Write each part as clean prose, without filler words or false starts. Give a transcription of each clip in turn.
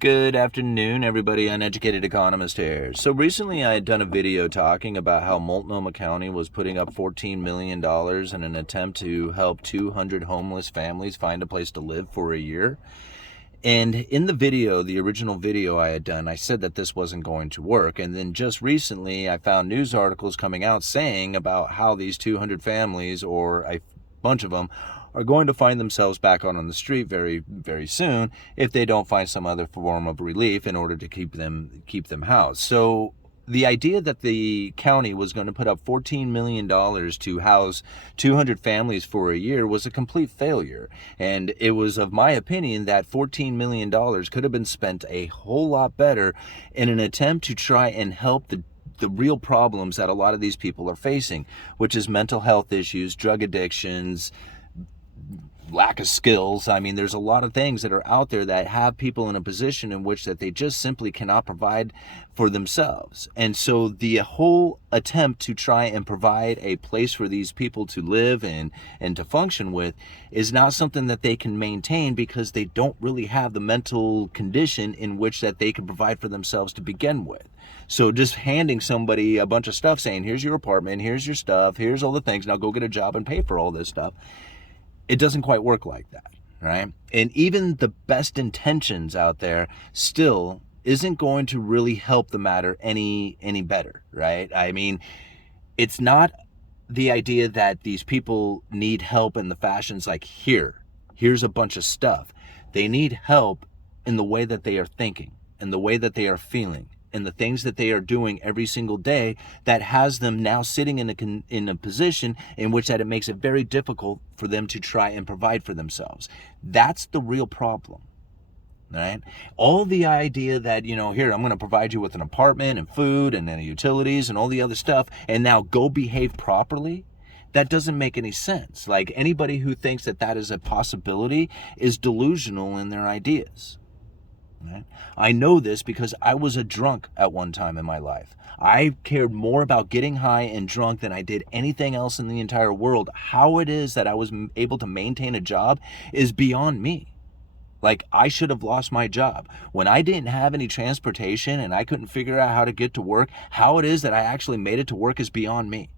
Good afternoon, everybody. Uneducated Economist here. So recently I had done a video talking about how Multnomah County was putting up $14 million in an attempt to help 200 homeless families find a place to live for a year. And in the video, the original video I had done, I said that this wasn't going to work. And then just recently I found news articles coming out saying about how these 200 families, or a bunch of them, are going to find themselves back on the street very, very soon if they don't find some other form of relief in order to keep them housed. So the idea that the county was going to put up $14 million to house 200 families for a year was a complete failure. And it was of my opinion that $14 million could have been spent a whole lot better in an attempt to try and help the real problems that a lot of these people are facing, which is mental health issues, drug addictions, lack of skills. I mean, there's a lot of things that are out there that have people in a position in which that they just simply cannot provide for themselves. And so the whole attempt to try and provide a place for these people to live and to function with is not something that they can maintain because they don't really have the mental condition in which that they can provide for themselves to begin with. So just handing somebody a bunch of stuff saying, here's your apartment, here's your stuff, here's all the things, now go get a job and pay for all this stuff, it doesn't quite work like that, right? And even the best intentions out there still isn't going to really help the matter any better, right? I mean, it's not the idea that these people need help in the fashions like, here's a bunch of stuff. They need help in the way that they are thinking, in the way that they are feeling, and the things that they are doing every single day that has them now sitting in a position in which that it makes it very difficult for them to try and provide for themselves. That's the real problem, right? All the idea that, here, I'm going to provide you with an apartment and food and utilities and all the other stuff, and now go behave properly, that doesn't make any sense. Like, anybody who thinks that that is a possibility is delusional in their ideas. Right? I know this because I was a drunk at one time in my life. I cared more about getting high and drunk than I did anything else in the entire world. How it is that I was able to maintain a job is beyond me. Like, I should have lost my job. When I didn't have any transportation and I couldn't figure out how to get to work, how it is that I actually made it to work is beyond me.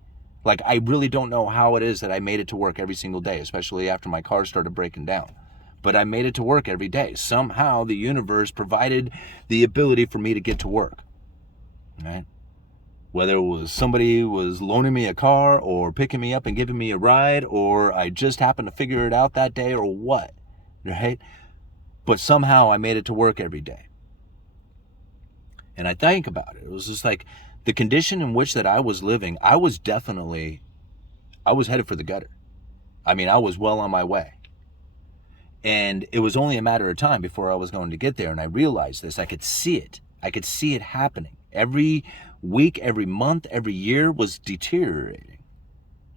Like, I really don't know how it is that I made it to work every single day, especially after my car started breaking down. But I made it to work every day. Somehow the universe provided the ability for me to get to work, right? Whether it was somebody was loaning me a car or picking me up and giving me a ride, or I just happened to figure it out that day, or what, right? But somehow I made it to work every day. And I think about it. It was just like the condition in which that I was living, I was headed for the gutter. I mean, I was well on my way. And it was only a matter of time before I was going to get there. And I realized this. I could see it. I could see it happening. Every week, every month, every year was deteriorating.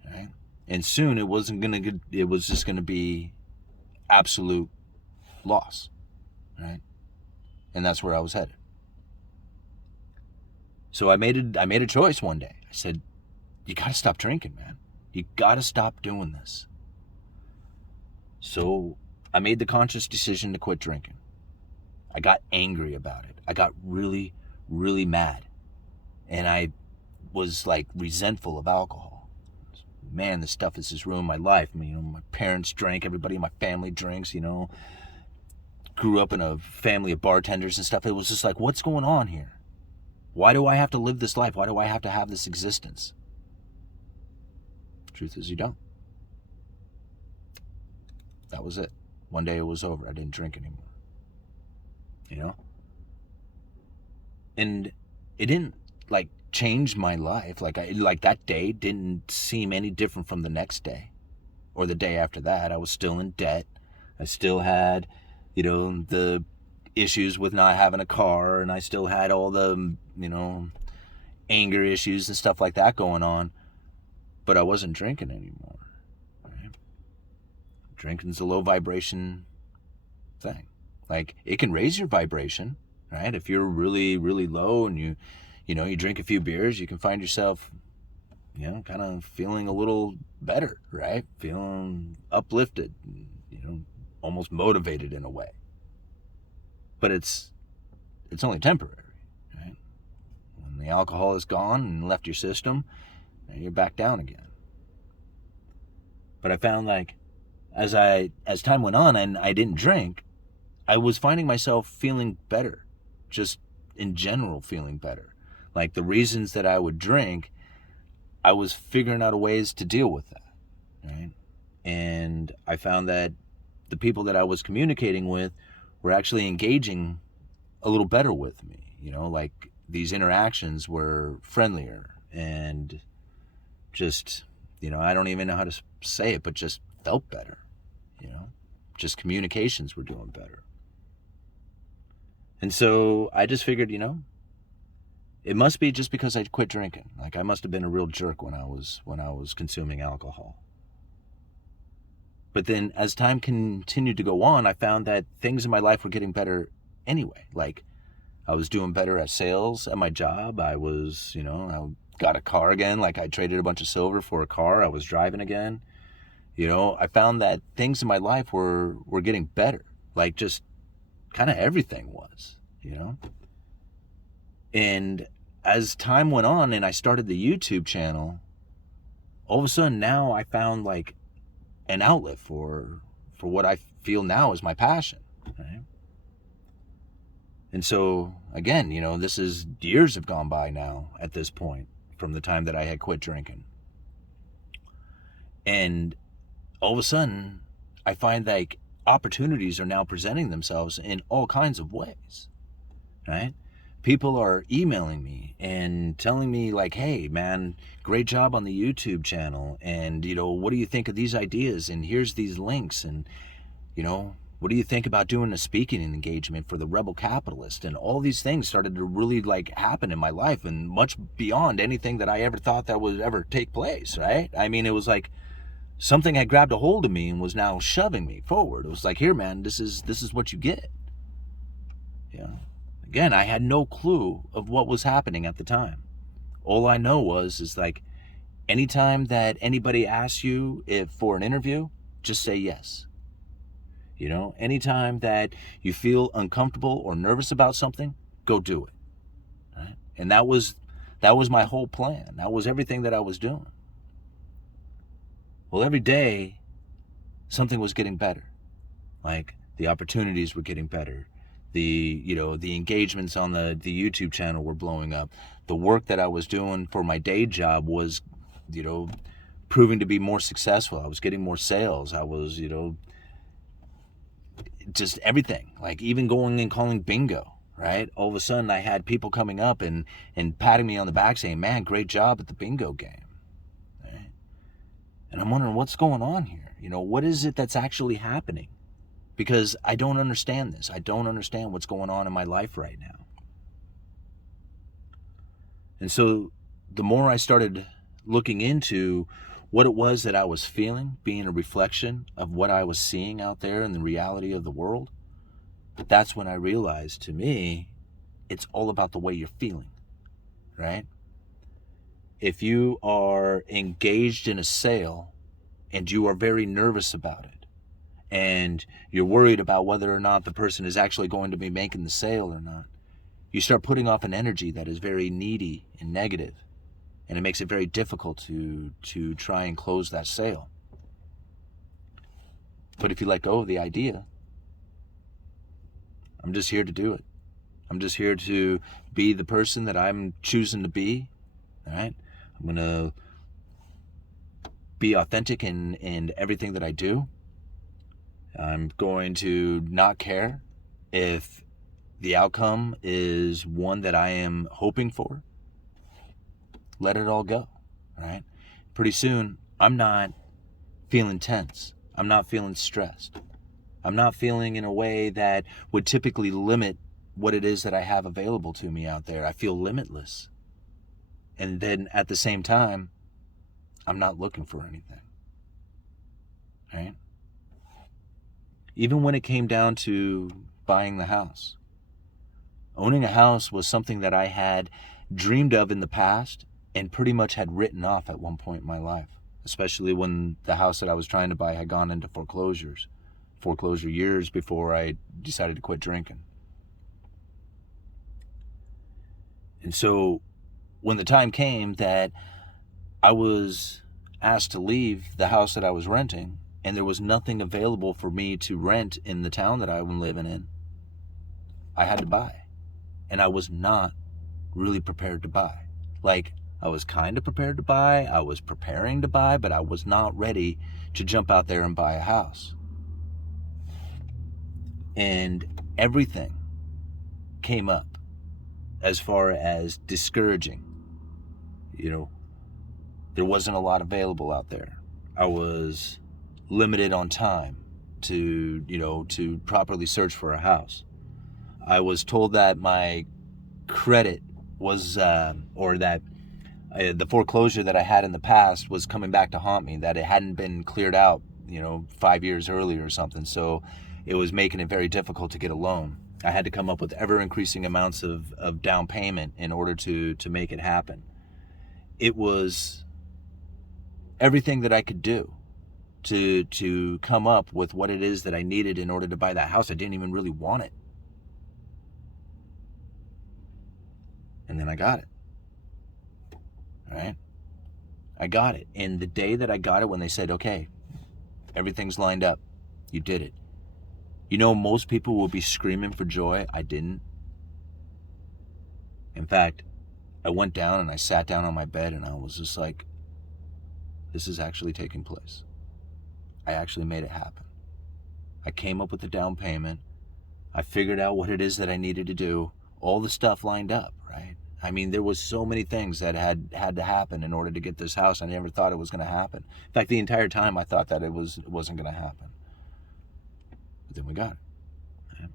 Right? And soon it was just going to be absolute loss. Right? And that's where I was headed. So I made a choice one day. I said, you got to stop drinking, man. You got to stop doing this. So I made the conscious decision to quit drinking. I got angry about it. I got really, really mad. And I was like resentful of alcohol. Man, this stuff has just ruined my life. I mean, my parents drank, everybody in my family drinks, Grew up in a family of bartenders and stuff. It was just like, what's going on here? Why do I have to live this life? Why do I have to have this existence? Truth is, you don't. That was it. One day it was over. I didn't drink anymore. And it didn't change my life. Like that day didn't seem any different from the next day or the day after that. I was still in debt. I still had, the issues with not having a car, and I still had all the, anger issues and stuff like that going on. But I wasn't drinking anymore. Drinking's a low vibration thing. Like, it can raise your vibration, right? If you're really, really low and you drink a few beers, you can find yourself, kind of feeling a little better, right? Feeling uplifted, almost motivated in a way. But it's it's only temporary, right? When the alcohol is gone and left your system, you're back down again. But I found like as time went on and I didn't drink, I was finding myself feeling better, just in general feeling better. Like the reasons that I would drink, I was figuring out ways to deal with that, right? And I found that the people that I was communicating with were actually engaging a little better with me, like these interactions were friendlier and just, I don't even know how to say it, but just felt better, just communications were doing better. And so I just figured, it must be just because I quit drinking. Like I must have been a real jerk when I was consuming alcohol. But then as time continued to go on, I found that things in my life were getting better anyway. Like I was doing better at sales at my job. I was, I got a car again. Like I traded a bunch of silver for a car. I was driving again. I found that things in my life were getting better. Like just kind of everything was, And as time went on and I started the YouTube channel, all of a sudden now I found like an outlet for what I feel now is my passion, right? And so again, this is years have gone by now at this point from the time that I had quit drinking. And all of a sudden I find like opportunities are now presenting themselves in all kinds of ways, right? People are emailing me and telling me like, hey man, great job on the YouTube channel. And, what do you think of these ideas? And here's these links. And, what do you think about doing a speaking engagement for the Rebel Capitalist? And all these things started to really like happen in my life and much beyond anything that I ever thought that would ever take place, right? I mean, it was like something had grabbed a hold of me and was now shoving me forward. It was like, here, man, this is what you get. Again, I had no clue of what was happening at the time. All I know is like, anytime that anybody asks you for an interview, just say yes. Anytime that you feel uncomfortable or nervous about something, go do it. Right? And that was my whole plan. That was everything that I was doing. Well, every day, something was getting better. Like the opportunities were getting better. The engagements on the YouTube channel were blowing up. The work that I was doing for my day job was, proving to be more successful. I was getting more sales. I was, just everything. Like even going and calling bingo, right? All of a sudden I had people coming up and patting me on the back saying, man, great job at the bingo game. Right? And I'm wondering what's going on here. What is it that's actually happening? Because I don't understand this. I don't understand what's going on in my life right now. And so the more I started looking into what it was that I was feeling, being a reflection of what I was seeing out there in the reality of the world, that's when I realized, to me, it's all about the way you're feeling, right? If you are engaged in a sale and you are very nervous about it, and you're worried about whether or not the person is actually going to be making the sale or not, you start putting off an energy that is very needy and negative, and it makes it very difficult to try and close that sale. But if you let go of the idea, I'm just here to do it. I'm just here to be the person that I'm choosing to be, all right? I'm going to be authentic in everything that I do. I'm going to not care if the outcome is one that I am hoping for. Let it all go, right? Pretty soon, I'm not feeling tense. I'm not feeling stressed. I'm not feeling in a way that would typically limit what it is that I have available to me out there. I feel limitless. And then at the same time, I'm not looking for anything, right? Even when it came down to buying the house. Owning a house was something that I had dreamed of in the past and pretty much had written off at one point in my life, especially when the house that I was trying to buy had gone into foreclosure years before I decided to quit drinking. And so when the time came that I was asked to leave the house that I was renting, and there was nothing available for me to rent in the town that I'm living in, I had to buy. And I was not really prepared to buy. Like, I was kind of prepared to buy, I was preparing to buy, but I was not ready to jump out there and buy a house. And everything came up as far as discouraging. There wasn't a lot available out there. I was limited on time to properly search for a house. I was told that my credit was, or that the foreclosure that I had in the past was coming back to haunt me, that it hadn't been cleared out, 5 years earlier or something. So it was making it very difficult to get a loan. I had to come up with ever-increasing amounts of down payment in order to make it happen. It was everything that I could do to come up with what it is that I needed in order to buy that house. I didn't even really want it. And then I got it. All right? I got it. And the day that I got it, when they said, okay, everything's lined up, you did it. Most people will be screaming for joy. I didn't. In fact, I went down and I sat down on my bed and I was just like, this is actually taking place. I actually made it happen. I came up with the down payment. I figured out what it is that I needed to do. All the stuff lined up, right? I mean, there was so many things that had to happen in order to get this house. I never thought it was going to happen. In fact, the entire time I thought that it wasn't going to happen. But then we got it. Right?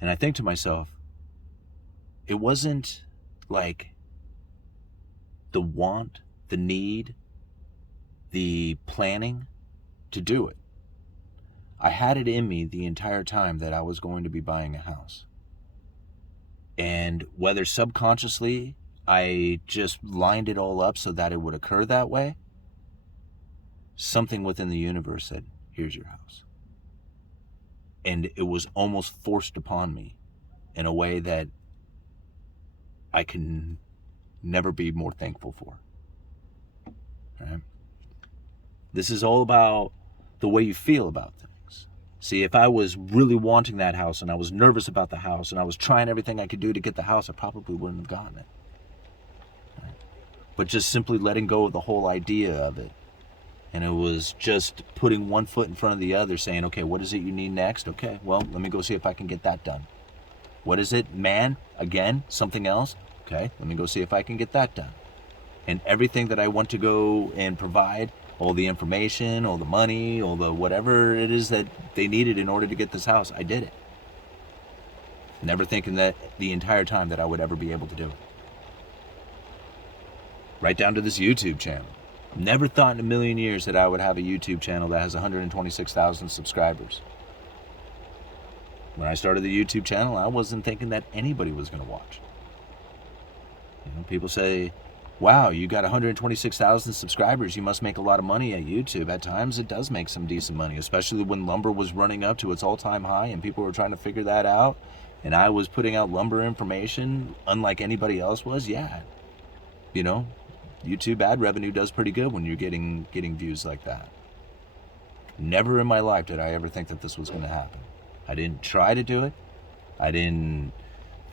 And I think to myself, it wasn't like the want, the need, the planning to do it. I had it in me the entire time that I was going to be buying a house. And whether subconsciously I just lined it all up so that it would occur that way, something within the universe said, here's your house. And it was almost forced upon me in a way that I can never be more thankful for. Right? This is all about the way you feel about things. See, if I was really wanting that house and I was nervous about the house and I was trying everything I could do to get the house, I probably wouldn't have gotten it. Right? But just simply letting go of the whole idea of it. And it was just putting one foot in front of the other, saying, okay, what is it you need next? Okay, well, let me go see if I can get that done. What is it? Man, again, something else? Okay, let me go see if I can get that done. And everything that I want to go and provide, all the information, all the money, all the whatever it is that they needed in order to get this house, I did it. Never thinking that the entire time that I would ever be able to do it. Right down to this YouTube channel. Never thought in a million years that I would have a YouTube channel that has 126,000 subscribers. When I started the YouTube channel, I wasn't thinking that anybody was going to watch. People say, wow, you got 126,000 subscribers. You must make a lot of money at YouTube. At times, it does make some decent money, especially when lumber was running up to its all-time high and people were trying to figure that out. And I was putting out lumber information unlike anybody else was. Yeah, YouTube ad revenue does pretty good when you're getting views like that. Never in my life did I ever think that this was going to happen. I didn't try to do it. I didn't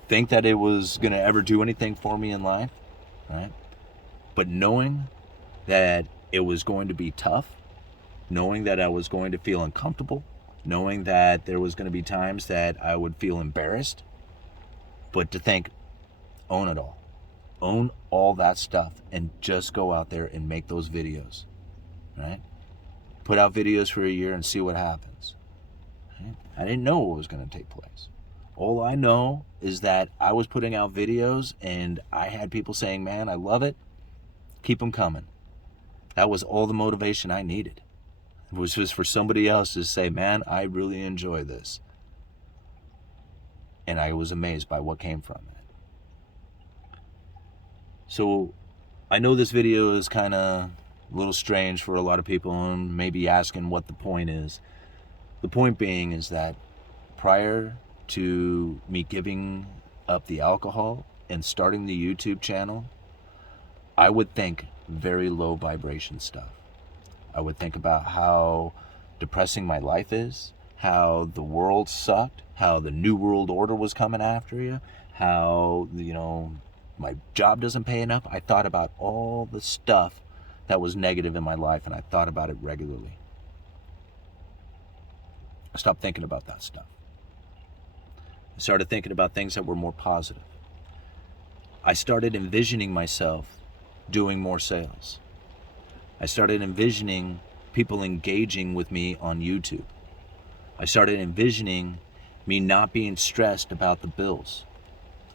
think that it was going to ever do anything for me in life, right? But knowing that it was going to be tough, knowing that I was going to feel uncomfortable, knowing that there was going to be times that I would feel embarrassed, but to think, own it all. Own all that stuff and just go out there and make those videos, right? Put out videos for a year and see what happens. Right? I didn't know what was going to take place. All I know is that I was putting out videos and I had people saying, man, I love it. Keep them coming. That was all the motivation I needed. It was just for somebody else to say, man, I really enjoy this. And I was amazed by what came from it. So I know this video is kind of a little strange for a lot of people and maybe asking what the point is. The point being is that prior to me giving up the alcohol and starting the YouTube channel, I would think very low vibration stuff. I would think about how depressing my life is, how the world sucked, how the New World Order was coming after you, how, my job doesn't pay enough. I thought about all the stuff that was negative in my life, and I thought about it regularly. I stopped thinking about that stuff. I started thinking about things that were more positive. I started envisioning myself doing more sales. I started envisioning people engaging with me on YouTube. I started envisioning me not being stressed about the bills.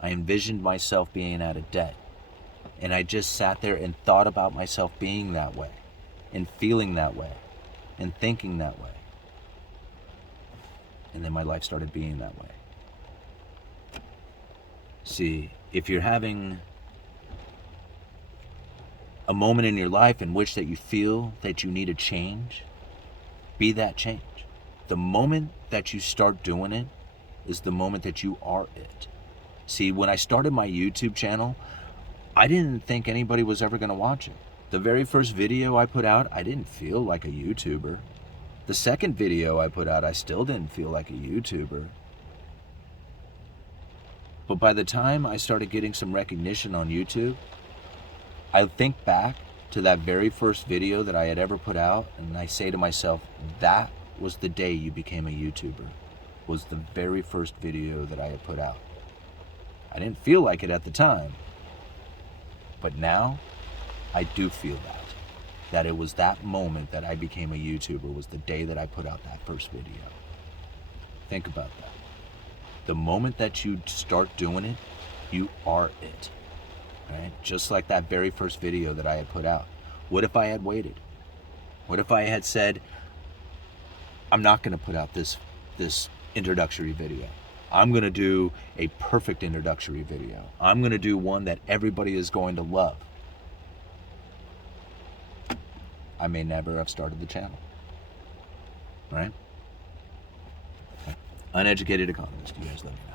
I envisioned myself being out of debt. And I just sat there and thought about myself being that way, and feeling that way, and thinking that way. And then my life started being that way. See, if you're having a moment in your life in which that you feel that you need a change, be that change. The moment that you start doing it is the moment that you are it. See, when I started my YouTube channel, I didn't think anybody was ever going to watch it. The very first video I put out, I didn't feel like a YouTuber. The second video I put out, I still didn't feel like a YouTuber. But by the time I started getting some recognition on YouTube, I think back to that very first video that I had ever put out, and I say to myself, that was the day you became a YouTuber, was the very first video that I had put out. I didn't feel like it at the time, but now I do feel that it was that moment that I became a YouTuber, was the day that I put out that first video. Think about that. The moment that you start doing it, you are it. Right? Just like that very first video that I had put out. What if I had waited? What if I had said, I'm not going to put out this introductory video. I'm going to do a perfect introductory video. I'm going to do one that everybody is going to love. I may never have started the channel. Right? Okay. Uneducated Economist. You guys let me know.